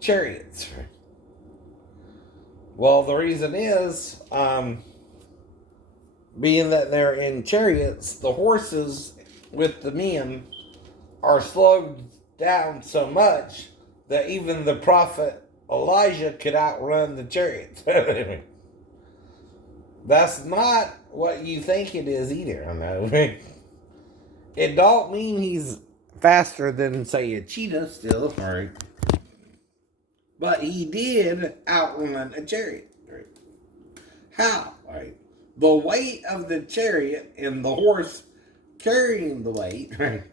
chariots. Well, the reason is, being that they're in chariots, the horses with the men are slowed down so much that even the prophet Elijah could outrun the chariots. That's not what you think it is either. I know. It don't mean he's faster than, say, a cheetah still, right? But he did outrun a chariot. Right? How? Right? The weight of the chariot and the horse carrying the weight, right,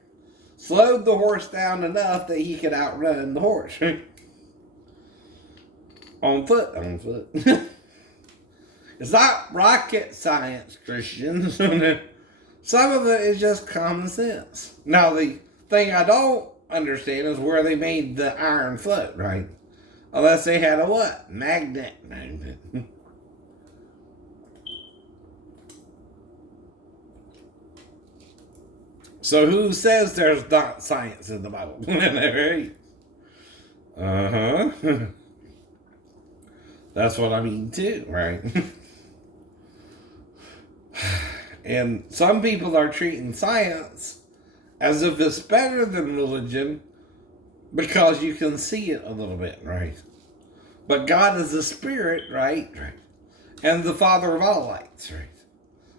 slowed the horse down enough that he could outrun the horse. Right? On foot. On foot. It's not rocket science, Christians. Some of it is just common sense. Now, the thing I don't understand is where they made the iron float, right? Unless they had a what? Magnet. So who says there's not science in the Bible? Right? Uh-huh. That's what I mean too, right? And some people are treating science as if it's better than religion because you can see it a little bit, right? But God is the spirit, right? Right. And the Father of all lights, right?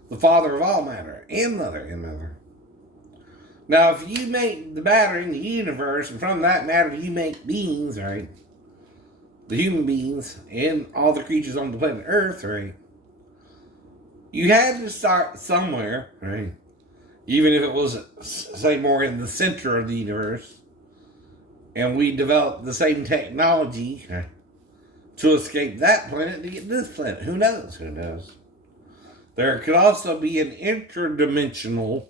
The Father of all matter, and Mother, and Mother. Now, if you make the matter in the universe, and from that matter you make beings, right? The human beings and all the creatures on the planet Earth, right? You had to start somewhere, right? Even if it was, say, more in the center of the universe, and we developed the same technology to escape that planet to get to this planet. Who knows? Who knows? There could also be an interdimensional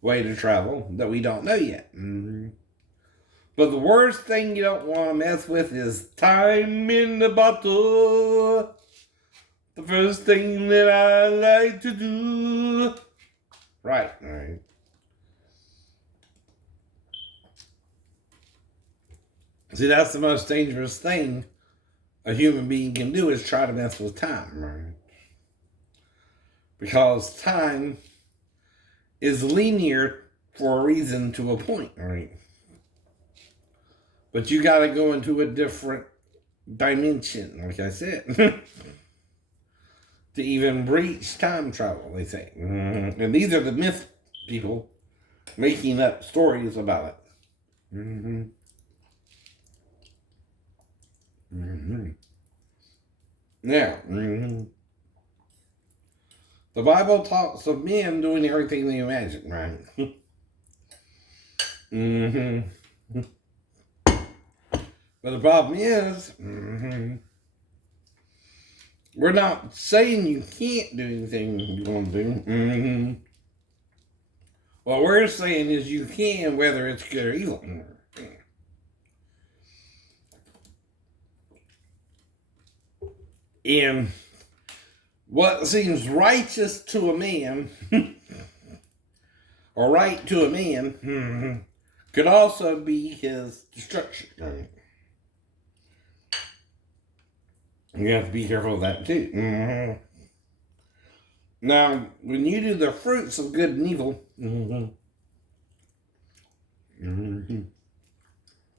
way to travel that we don't know yet. But the worst thing you don't want to mess with is time in the bottle. The first thing that I like to do. Right, right. See, that's the most dangerous thing a human being can do is try to mess with time, right? Because time is linear for a reason to a point, right? But you got to go into a different dimension, like I said, to even reach time travel, they say. And these are the myth people making up stories about it. Now, the Bible talks of men doing everything they imagine, right? But the problem is, we're not saying you can't do anything you want to do. What we're saying is you can, whether it's good or evil. And what seems righteous to a man, or right to a man, could also be his destruction. You have to be careful of that too. Now, when you do the fruits of good and evil,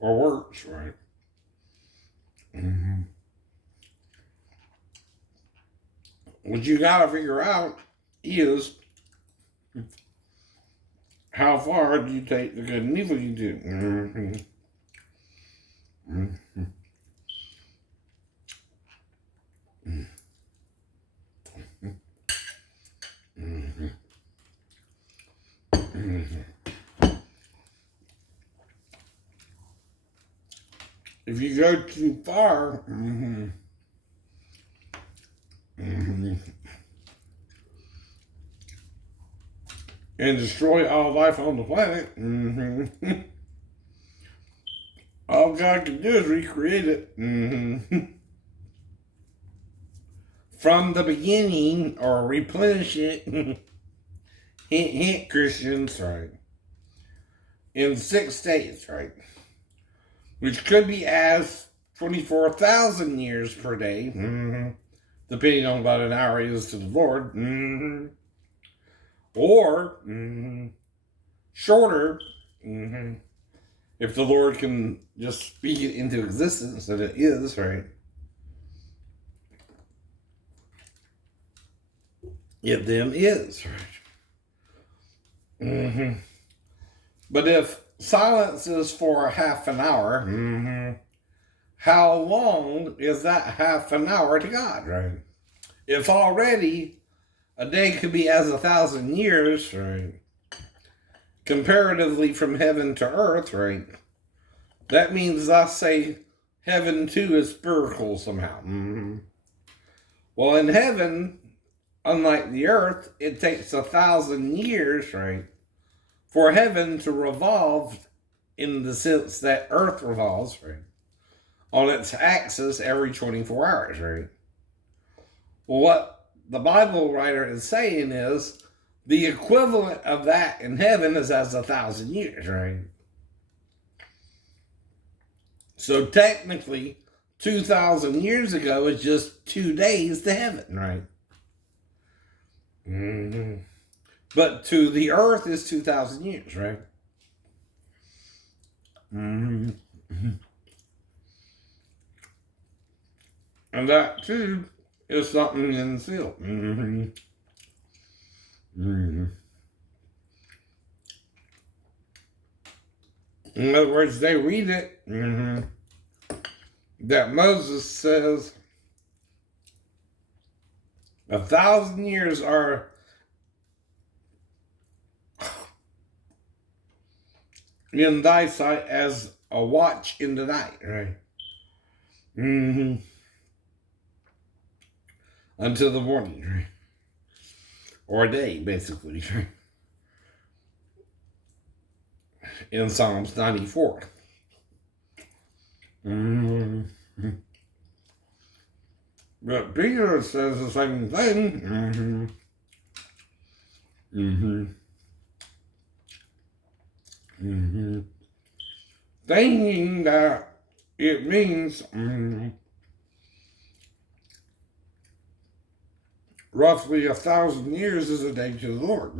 or works, right? What you gotta figure out is how far do you take the good and evil you do. If you go too far, and destroy all life on the planet, all God can do is recreate it from the beginning, or replenish it. Hint, hint, Christians, right? In 6 days, right? which could be as 24,000 years per day, depending on what an hour is to the Lord, or shorter, if the Lord can just speak it into existence that it is, right? It then is, right? But if silence is for half an hour, how long is that half an hour to God, right? If already a day could be as 1,000 years, right? Comparatively from heaven to earth, right? That means I say heaven too is spiritual somehow. Well, in heaven, unlike the earth, it takes 1,000 years, right, for heaven to revolve in the sense that earth revolves, right, on its axis every 24 hours, right? Well, what the Bible writer is saying is the equivalent of that in heaven is as 1,000 years, right? So technically, 2,000 years ago is just 2 days to heaven, right? But to the earth is 2,000 years, right? And that too is something in the seal. In other words, they read it that Moses says 1,000 years are in thy sight as a watch in the night, right? Until the morning, right? Or a day, basically, right? In Psalms 94. But Peter says the same thing. Thinking that it means roughly 1,000 years is a day to the Lord.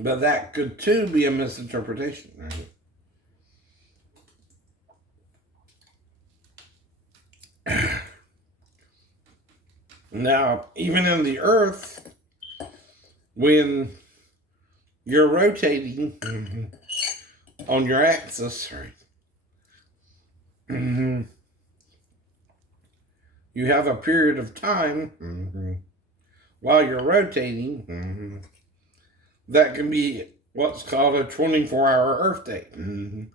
But that could too be a misinterpretation, right? Now, even in the earth, when you're rotating on your axis, right? You have a period of time while you're rotating that can be what's called a 24-hour Earth day. And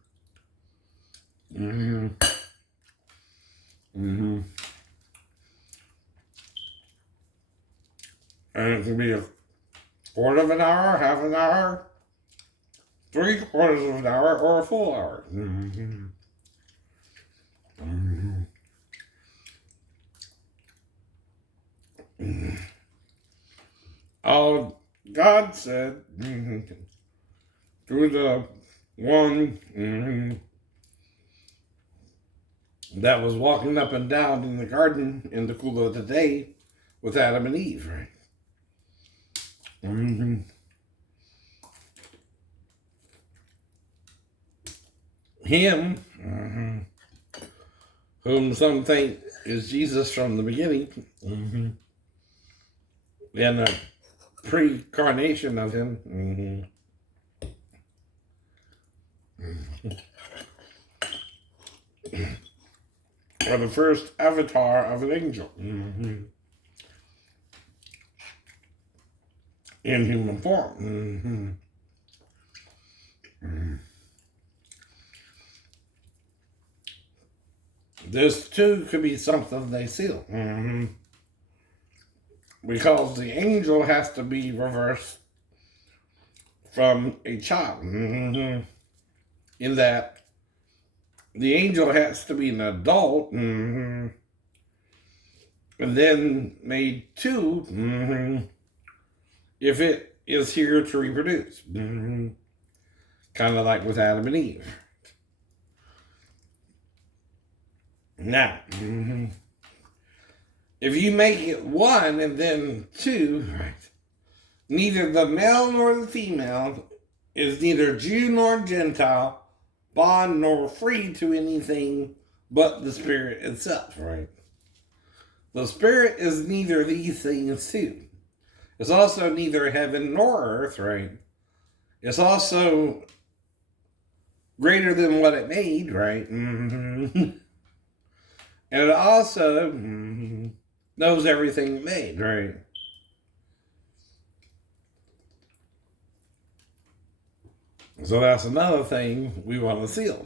it can be a quarter of an hour, half an hour, 3/4 of an hour, or a full hour. All God said through the one that was walking up and down in the garden in the cool of the day with Adam and Eve, right? Him, whom some think is Jesus from the beginning, and a pre-carnation of him. Or the first avatar of an angel in human form. This too could be something they seal. Because the angel has to be reversed from a child. In that the angel has to be an adult and then made two if it is here to reproduce. Kind of like with Adam and Eve. Now, if you make it one and then two, right, neither the male nor the female is neither Jew nor Gentile, bond nor free to anything but the Spirit itself, right? The Spirit is neither these things too. It's also neither heaven nor earth, right? It's also greater than what it made, right? And it also knows everything it made, right? So that's another thing we want to seal.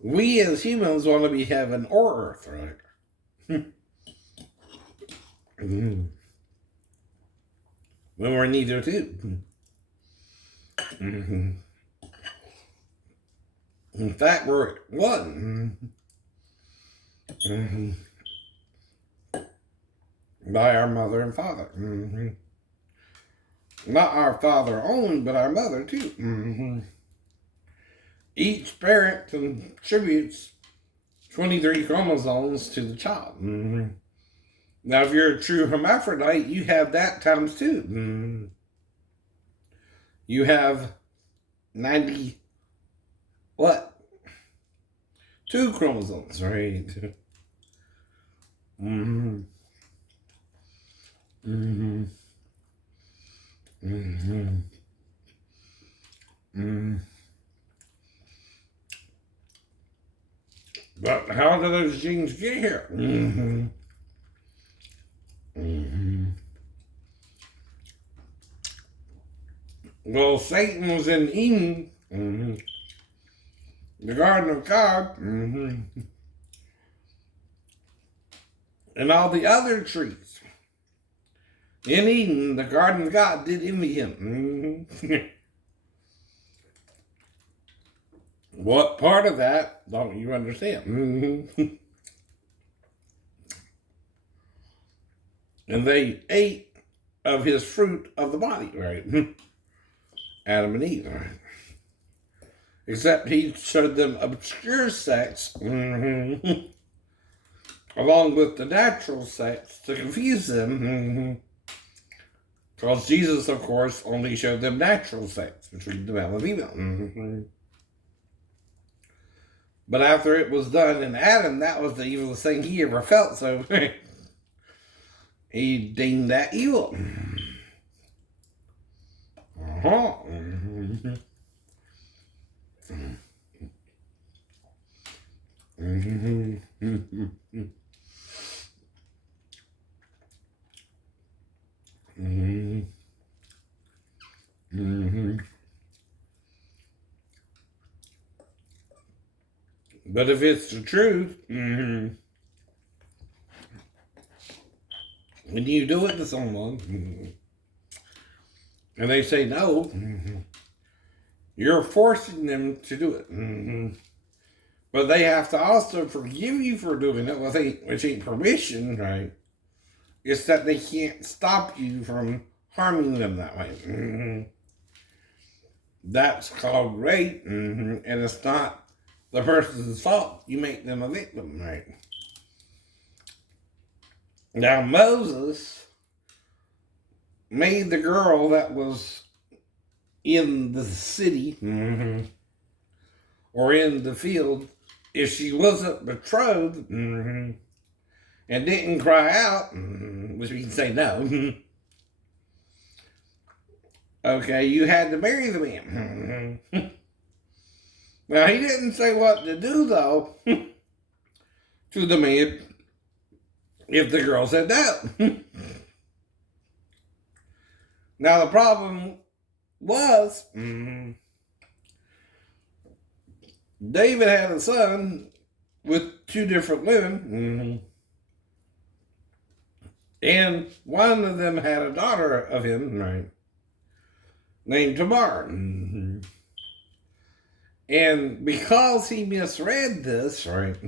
We as humans want to be heaven or earth, right? When we're neither two. In fact, we're one. By our mother and father. Not our father only, but our mother too. Each parent contributes 23 chromosomes to the child. Now, if you're a true hermaphrodite, you have that times two. You have 90, what? 2 chromosomes, right? But how do those genes get here? Well, Satan was in Eden, the Garden of God, and all the other trees. In Eden, the Garden of God did envy him. What part of that don't you understand? And they ate of his fruit of the body, right? Adam and Eve, right? Except he showed them obscure sex, along with the natural sex, to confuse them. Because Jesus, of course, only showed them natural sex between the male and female. But after it was done in Adam, that was the evilest thing he ever felt, so he deemed that evil. But if it's the truth, when you do it to someone, and they say no, you're forcing them to do it. But they have to also forgive you for doing it, which ain't permission, right? It's that they can't stop you from harming them that way. That's called rape, and it's not the person's fault. You make them a victim, right? Now, Moses made the girl that was in the city or in the field, if she wasn't betrothed and didn't cry out, which we can say no, okay, you had to marry the man. Now, he didn't say what to do, though, to the man if the girl said no. Now, the problem was David had a son with 2 different women, and one of them had a daughter of him, right, named Tamar. And because he misread this, right,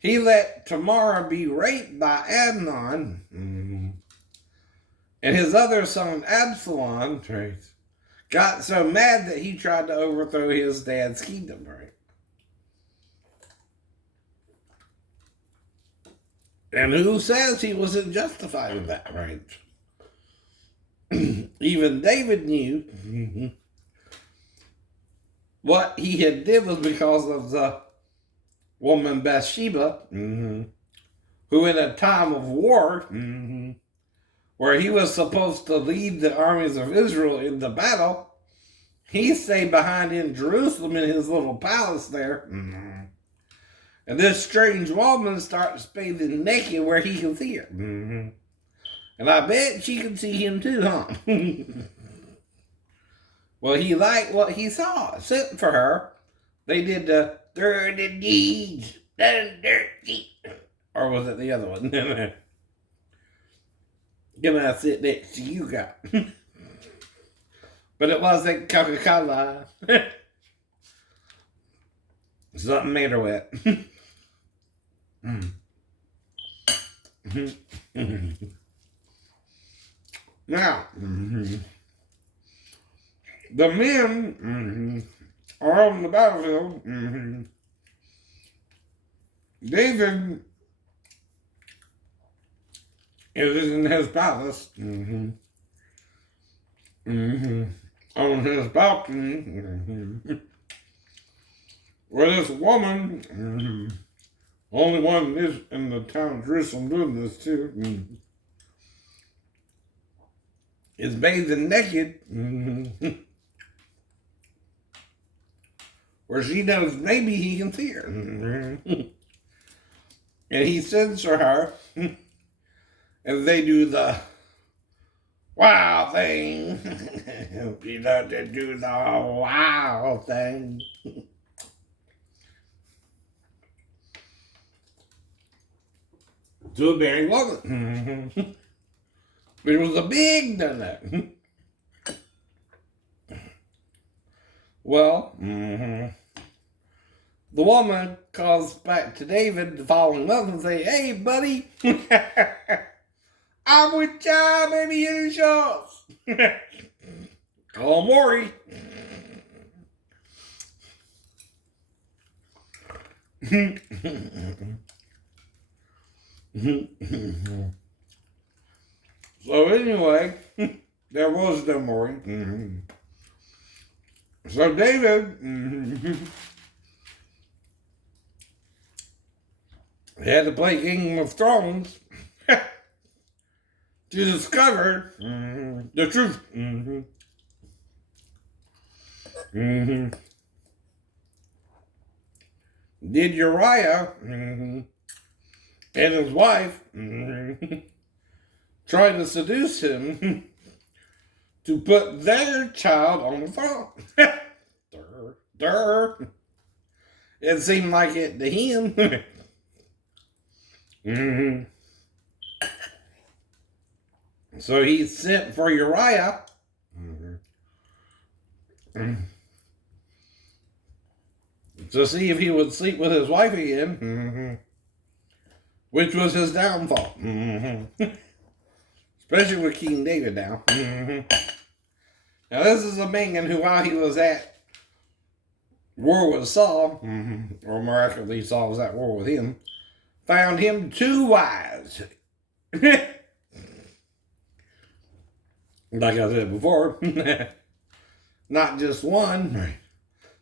he let Tamar be raped by Amnon, and his other son Absalom, right, got so mad that he tried to overthrow his dad's kingdom, right? And who says he wasn't justified in that, right? Even David knew what he had did was because of the woman Bathsheba, who in a time of war, where he was supposed to lead the armies of Israel into battle, he stayed behind in Jerusalem in his little palace there. And this strange woman starts bathing naked where he can see her. And I bet she can see him too, huh? Well, he liked what he saw. Sent for her. They did the dirty deeds, done dirty. Or was it the other one? Can I sit next to you, guy? But it wasn't Coca-Cola. Something made her wet. Now, the men are on the battlefield. David is in his palace. On his balcony. Where this woman, only one is in the town of Jerusalem doing this too, is bathing naked, where she knows maybe he can see her. And he sends for her, and they do the wow thing. He loves to do the wow thing. To a married woman. It was a big no-no. Well, the woman calls back to David the following month and say, "Hey, buddy, I'm with ya, maybe in the shots." Call Maury. So anyway, there was no Maury. So David had to play Game of Thrones to discover the truth. Did Uriah and his wife try to seduce him to put their child on the throne? It seemed like it to him. So he sent for Uriah to see if he would sleep with his wife again, which was his downfall. Especially with King David now. Now this is a man who, while he was at war with Saul, or miraculously Saul was at war with him, found him 2 wives. Like I said before, not just 1,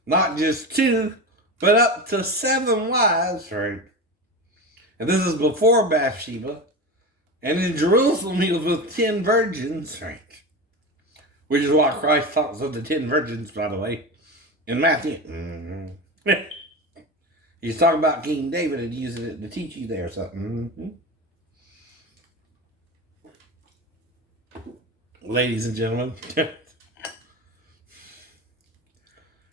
not just 2, but up to 7 wives, right? And this is before Bathsheba. And in Jerusalem, he was with 10 virgins, right? Which is why Christ talks of the 10 virgins, by the way, in Matthew. He's talking about King David and using it to teach you there or something. Ladies and gentlemen.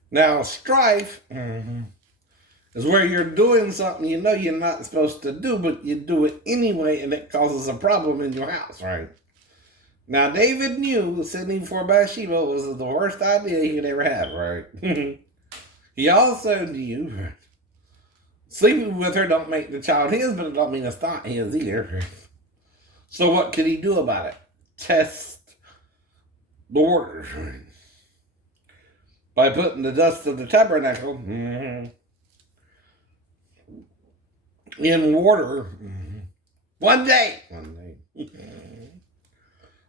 Now, strife is where you're doing something you know you're not supposed to do, but you do it anyway, and it causes a problem in your house, right? Now, David knew sending for Bathsheba was the worst idea he could ever have, right? He also knew sleeping with her don't make the child his, but it don't mean it's not his either. So what could he do about it? Test the waters. by putting the dust of the tabernacle in water 1 day.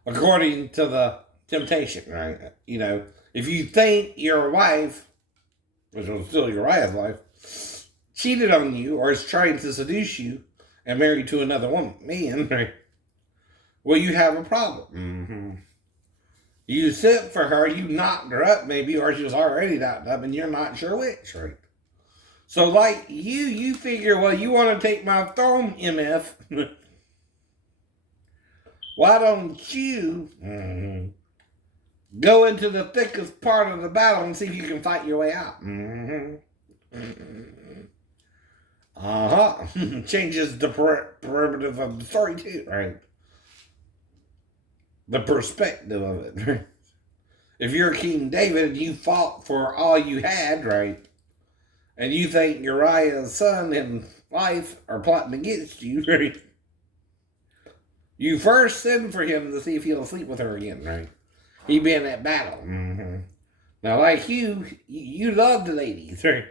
According to the temptation, right? You know, if you think your wife, which was still Uriah's wife, cheated on you or is trying to seduce you and married to another man, right? Well, you have a problem. You sent for her, you knocked her up maybe, or she was already knocked up, and you're not sure which, right? So like you figure, well, you want to take my throne, MF. Why don't you go into the thickest part of the battle and see if you can fight your way out? Changes the perimeter of the story too, right? The perspective of it, right? If you're King David and you fought for all you had, right? And you think Uriah's son and wife are plotting against you, right? You first send for him to see if he'll sleep with her again, right? He been at battle. Now, like you love the ladies, right?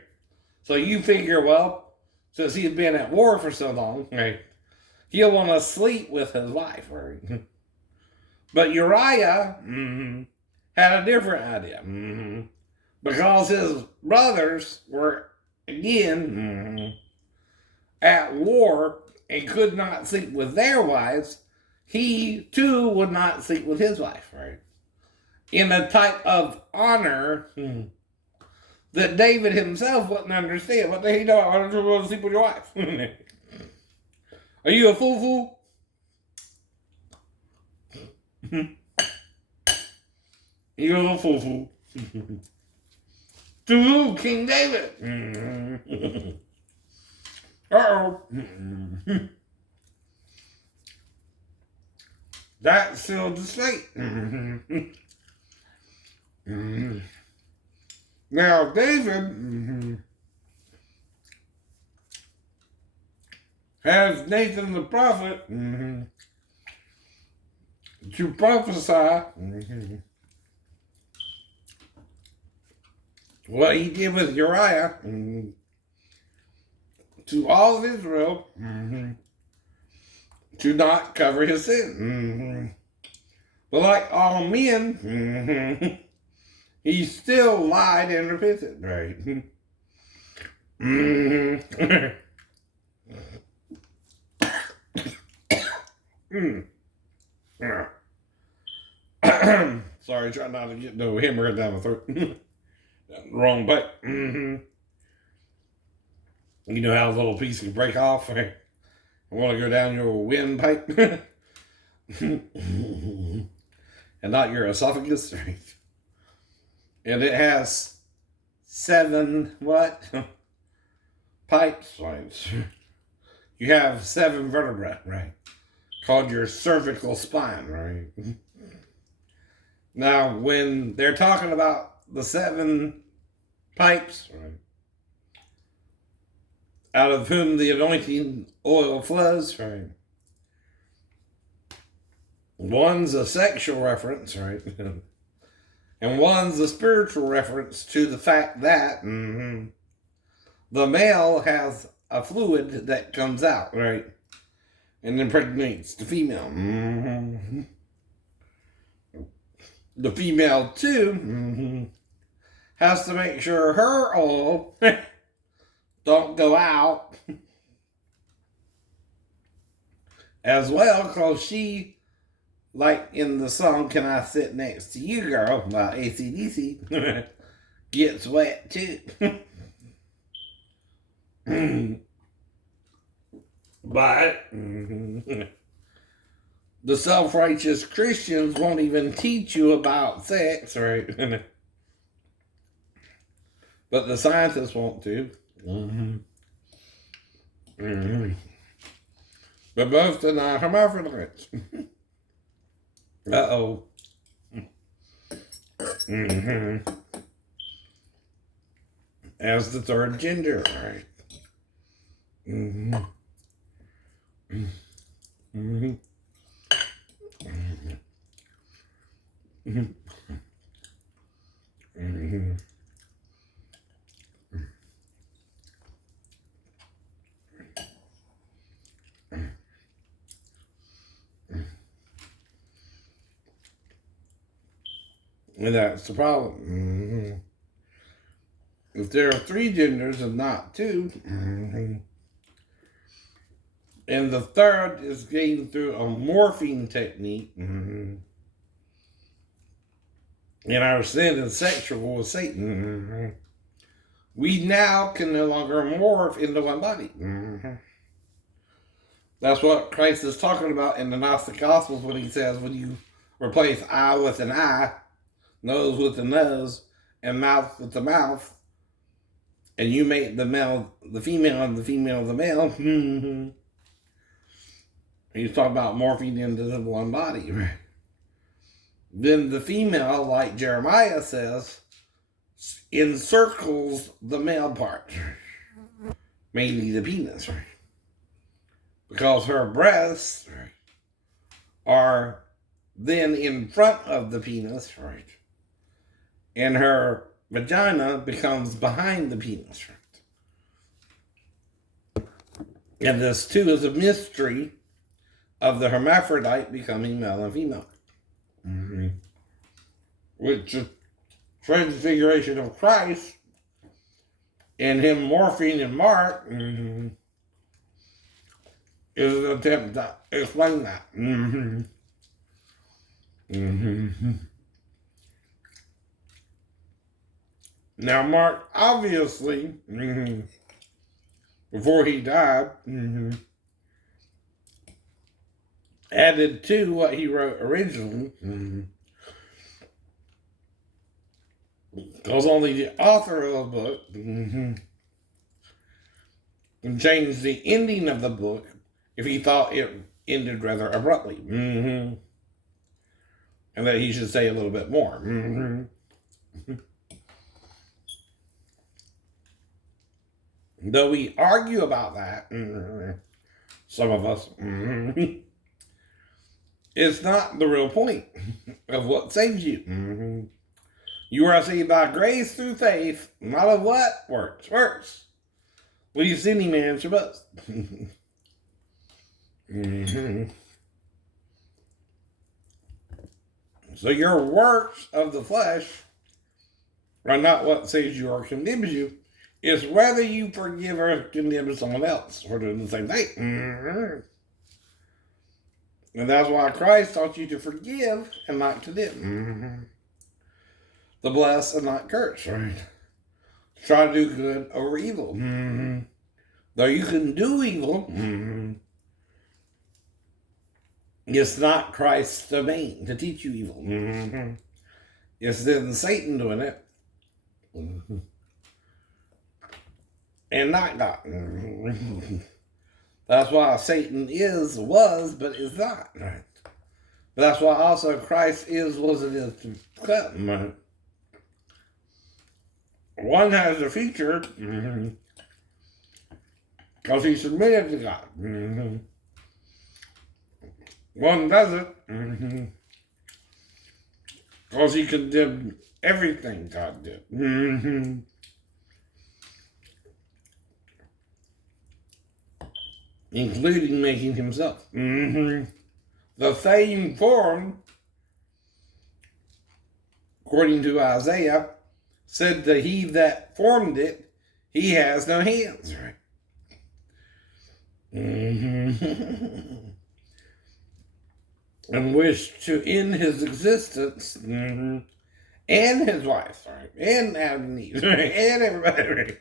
So you figure, well, since he's been at war for so long, right, he'll want to sleep with his wife, right? But Uriah had a different idea. Because his brothers were, again, at war and could not sleep with their wives, he too would not sleep with his wife, right? In a type of honor that David himself wouldn't understand. What the hell you know? Why don't you want to sleep with your wife? Are you a fool? You're a fool. To King David. Uh-oh. That sealed the fate. Now, David has Nathan the prophet to prophesy what he did with Uriah to all of Israel to not cover his sin. But like all men, he still lied and repented, right? Sorry, try not to get no hammer down the throat. Wrong bite. You know how a little piece can break off? I want to go down your windpipe and not your esophagus, right? And it has 7 what? Pipes, right? You have 7 vertebrae, right? Called your cervical spine, right? Now, when they're talking about the 7 pipes, right, out of whom the anointing oil flows, right? One's a sexual reference, right? And one's a spiritual reference to the fact that the male has a fluid that comes out, right? And impregnates the female. The female, too, has to make sure her oil don't go out as well, because she, like in the song Can I Sit Next to You, Girl, by AC/DC, gets wet too. But the self-righteous Christians won't even teach you about sex, right? But the scientists want to. But both deny hermaphrodites. Uh-oh. As the third gender, right? And that's the problem. If there are three genders and not two, and the third is gained through a morphine technique, and our sin is sexual with Satan, we now can no longer morph into one body. That's what Christ is talking about in the Gnostic Gospels when he says, when you replace eye with an eye, nose with a nose, and mouth with the mouth, and you make the male the female and the female the male, he's talking about morphing into the one body. Then the female, like Jeremiah says, encircles the male part, mainly the penis, because her breasts are then in front of the penis, and her vagina becomes behind the penis. And this too is a mystery of the hermaphrodite becoming male and female. Which is transfiguration of Christ and him morphing in Mark is an attempt to explain that. Now, Mark obviously, before he died, added to what he wrote originally, because only the author of the book can change the ending of the book if he thought it ended rather abruptly, and that he should say a little bit more. Though we argue about that, some of us, it's not the real point of what saves you. You are saved by grace through faith, not of what? Works. Least any man should boast. So your works of the flesh are not what saves you or condemns you. It's whether you forgive or condemn someone else for doing the same thing. And that's why Christ taught you to forgive and not condemn. To bless and not curse, Try to do good over evil. Though you can do evil, it's not Christ's domain to teach you evil. It's then Satan doing it. And not God. That's why Satan was, but is not. But that's why also Christ was, and is to come. One has a feature because he submitted to God. One doesn't because he condemned everything God did. Including making himself. The same form, according to Isaiah, said to he that formed it, he has no hands. And wished to end his existence, and his wife, and Adam and Eve, and everybody.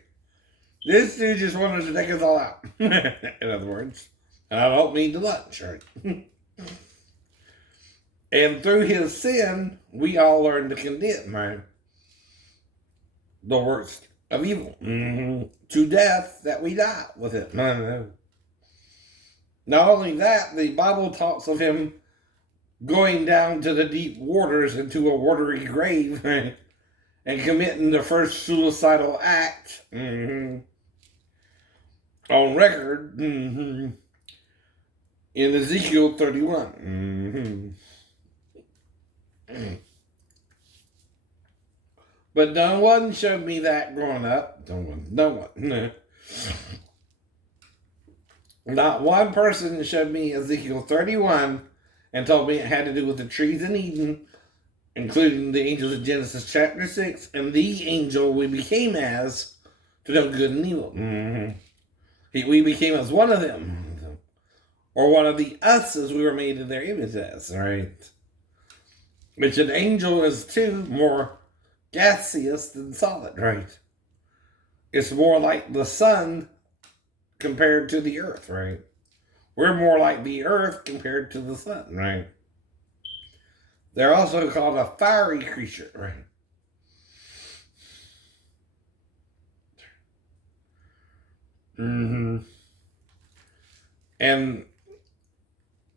This dude just wanted to take us all out. In other words. And I don't mean to lunch, And through his sin, we all learn to condemn, the works of evil. To death that we die with it. Not only that, the Bible talks of him going down to the deep waters into a watery grave and committing the first suicidal act on record in Ezekiel 31. But no one showed me that growing up. No one. Not one person showed me Ezekiel 31 and told me it had to do with the trees in Eden including the angels of Genesis chapter 6, and the angel we became as to know good and evil. We became as one of them, or one of the us as we were made in their image as, right? Which an angel is too more gaseous than solid, right? It's more like the sun compared to the earth, right? We're more like the earth compared to the sun, right? They're also called a fiery creature, right? And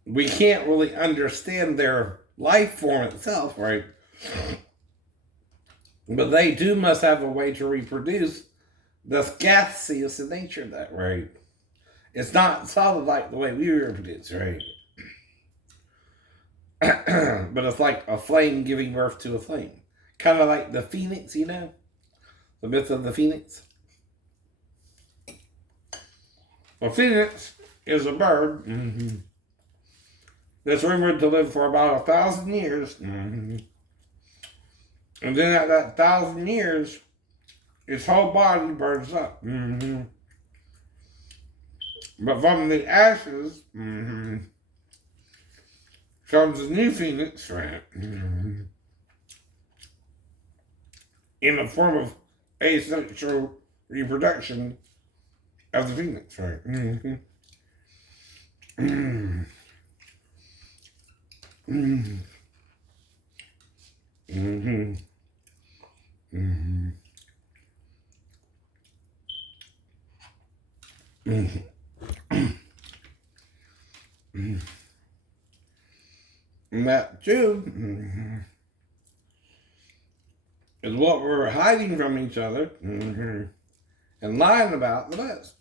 we can't really understand their life form itself, right? But they do must have a way to reproduce that's gaseous in nature, that, right? It's not solid like the way we reproduce, right? But it's like a flame giving birth to a flame. Kind of like the phoenix, you know? The myth of the phoenix. A phoenix is a bird that's rumored to live for about 1,000 years. And then at that 1,000 years, its whole body burns up. But from the ashes comes a new phoenix, right? In the form of asexual reproduction of the phoenix, right? And that too is what we're hiding from each other and lying about the best.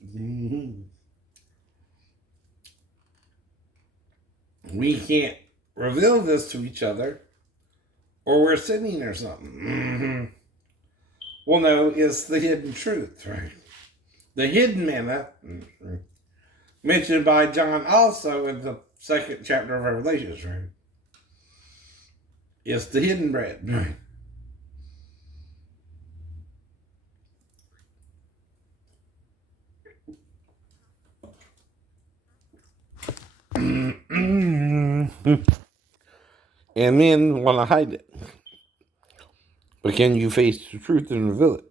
We can't reveal this to each other, or we're sinning or something. Well, no, it's the hidden truth, right? The hidden manna, mentioned by John also in the 2nd chapter of Revelations, right? It's the hidden bread, right? And men want to hide it. But can you face the truth and reveal it?